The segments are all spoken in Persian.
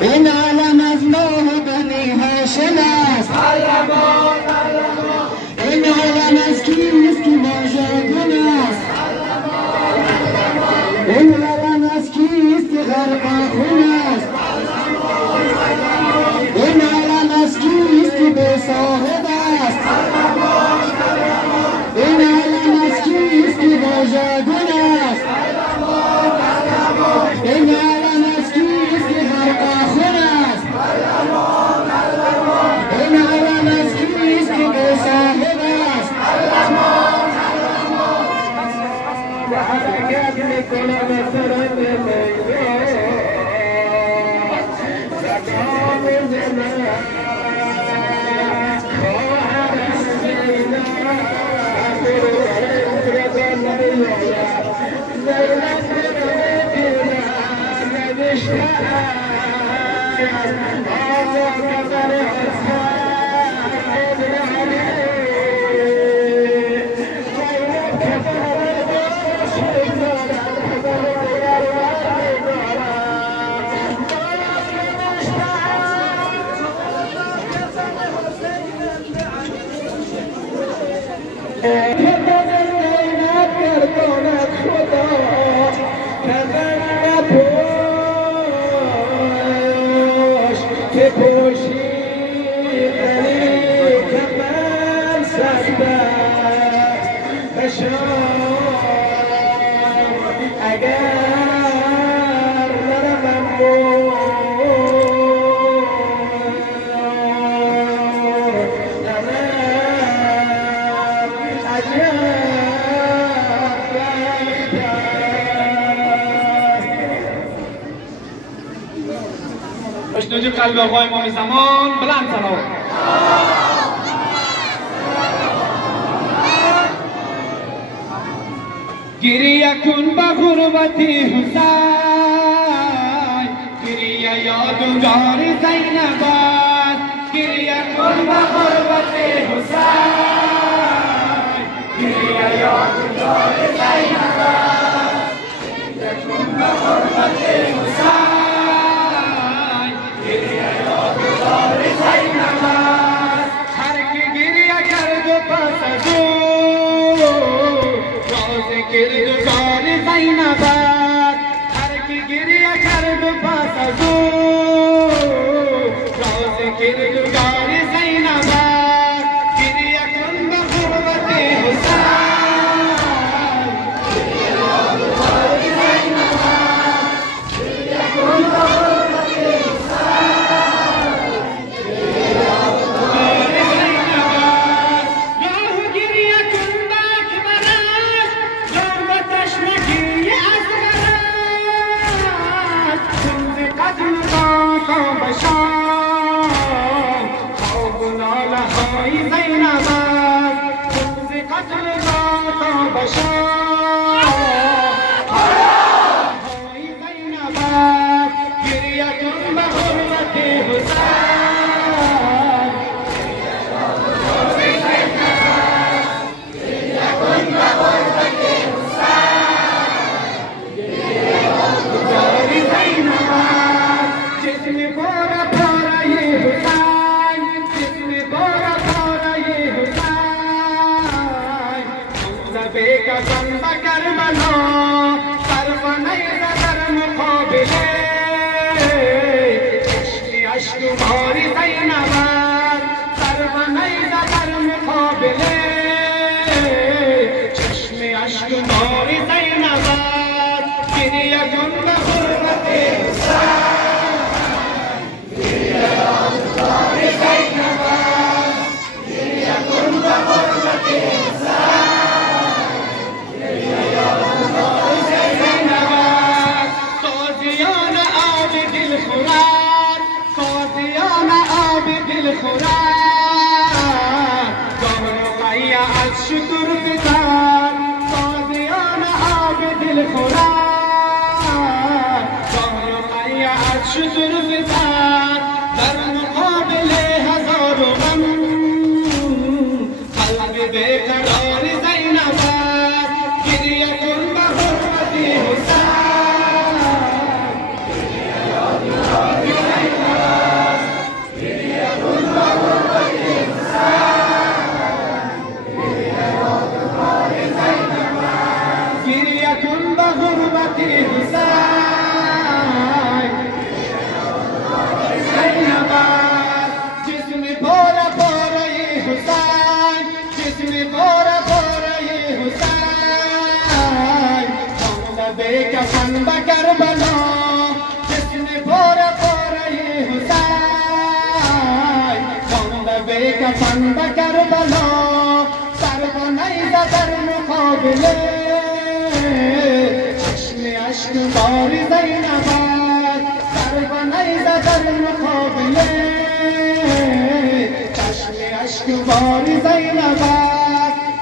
این عالم از نوح بنی هاشم است. این عالم از کیست که واژگون است. این عالم از کیست که غرق خون است. این عالم از کیست که بی صاحب است. این عالم از کیست که واژگون است. این عالم از کیست که غرق خون است. این عالم از کیست که بی صاحب است. حرکت میکنه به طرف میوه صدا میزنه خواهر سینا قدرت نمیاید زیرت نمیگیره نوشته آزا قدر اشنوجی قلب آقای امام زمان بلند سلام. گریه کن به غربت حسین، گریه یادگار زینب است. گریه کن به غربت حسین، گریه یادگار زینب است. گریه کن به غربت حسین، هر که گریه کرد و پس از او راز کردگار زینب است. هر که گریه کرد و پس از او راز کردگار زینب است. گریه کن به غربت حسین، گریه یادگار زینب است. گریه کن به غربت شتر فتر در مقابل هزار و غم قلب بیقرار زینب است گریه کن به حرمت حسین کفن به کربلا جسم پاره پاره حسین خانده به کفن به کربلا سر و نیزه در مقابله چشم اشک بار زینب سر و نیزه در مقابله چشم اشک بار زینب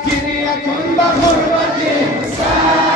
گریه کن به حرمت حسین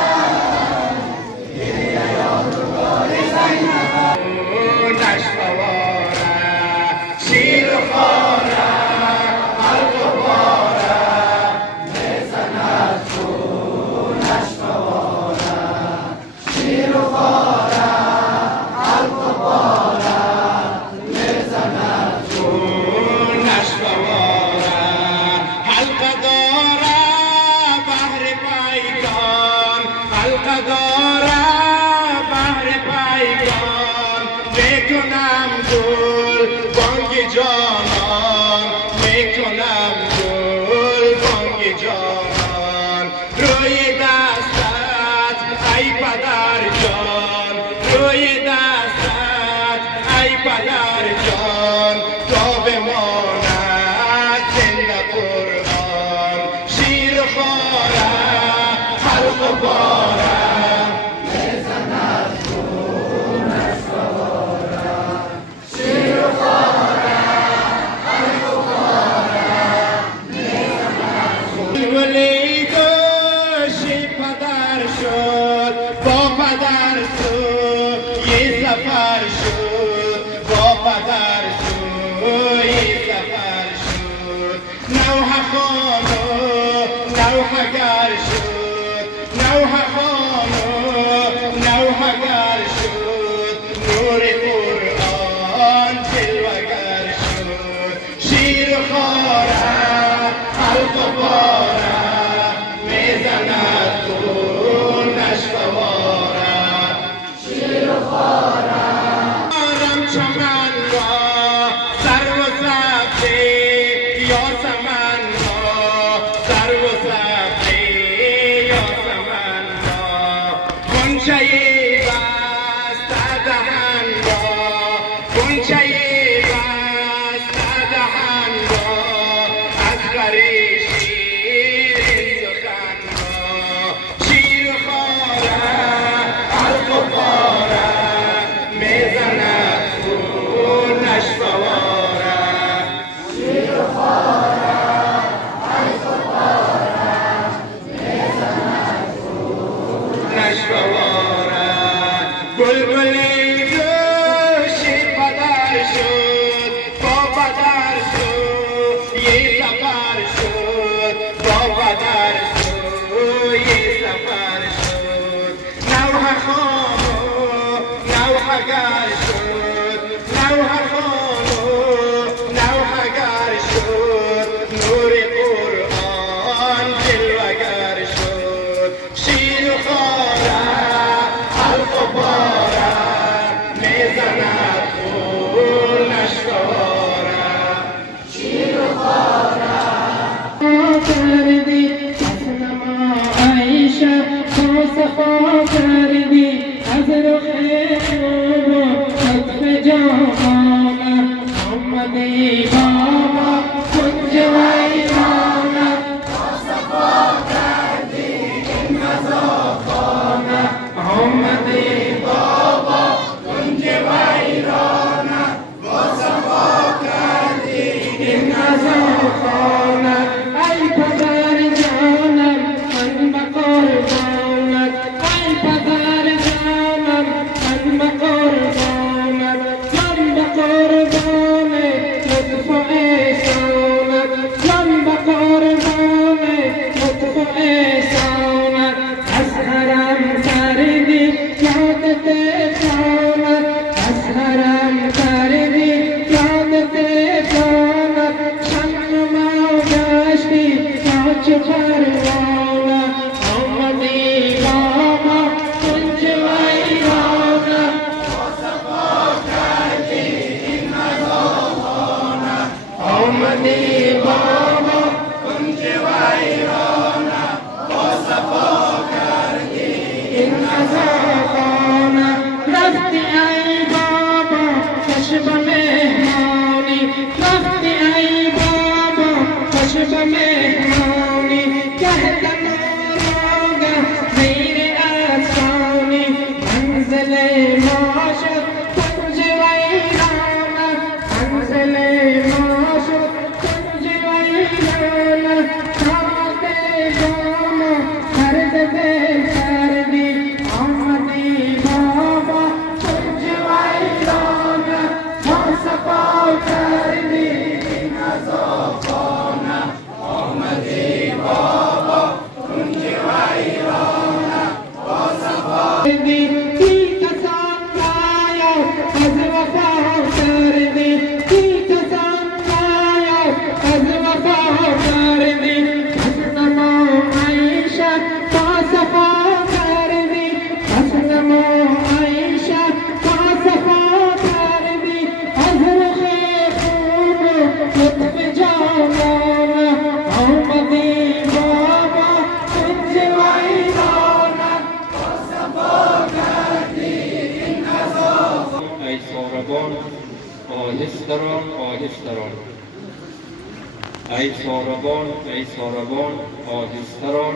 ای ساربان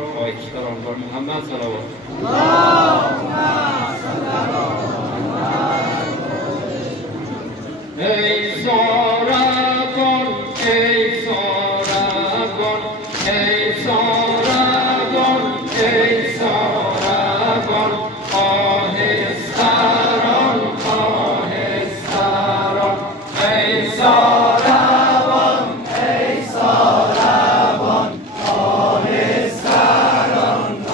آهستران بر محمد صلوات. ای ساربان ای ساربان ای ساربان ای ساربان آهستران ای ساربان ای ساربان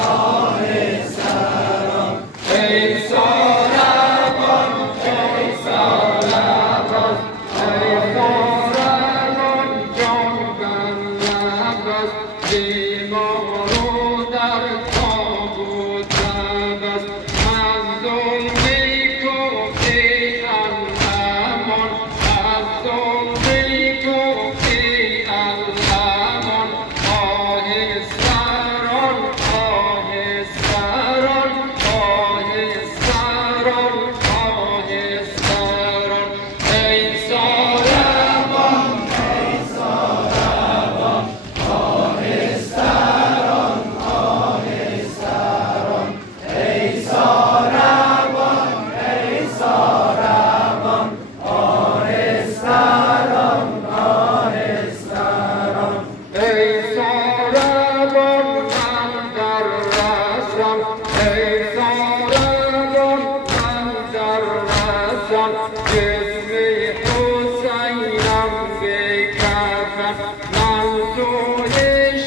آهستران ای ساربان ای ساربان ای ساربان جان بندست بیمار و در تابوت بست مظلوم میکوفی الامان مظلوم میکوفی الامان آهستران آهستران آهستران آهستران ای ساربان ای ساربان آهستران آهستران ای ساربان ای ساربان آهستران آهستران ای ساربان من در رسم ای ساربان من در رسم جسم حسینم به کفن من سوی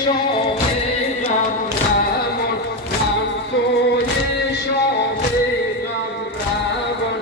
شاهدم روان من سوی شاهدم روان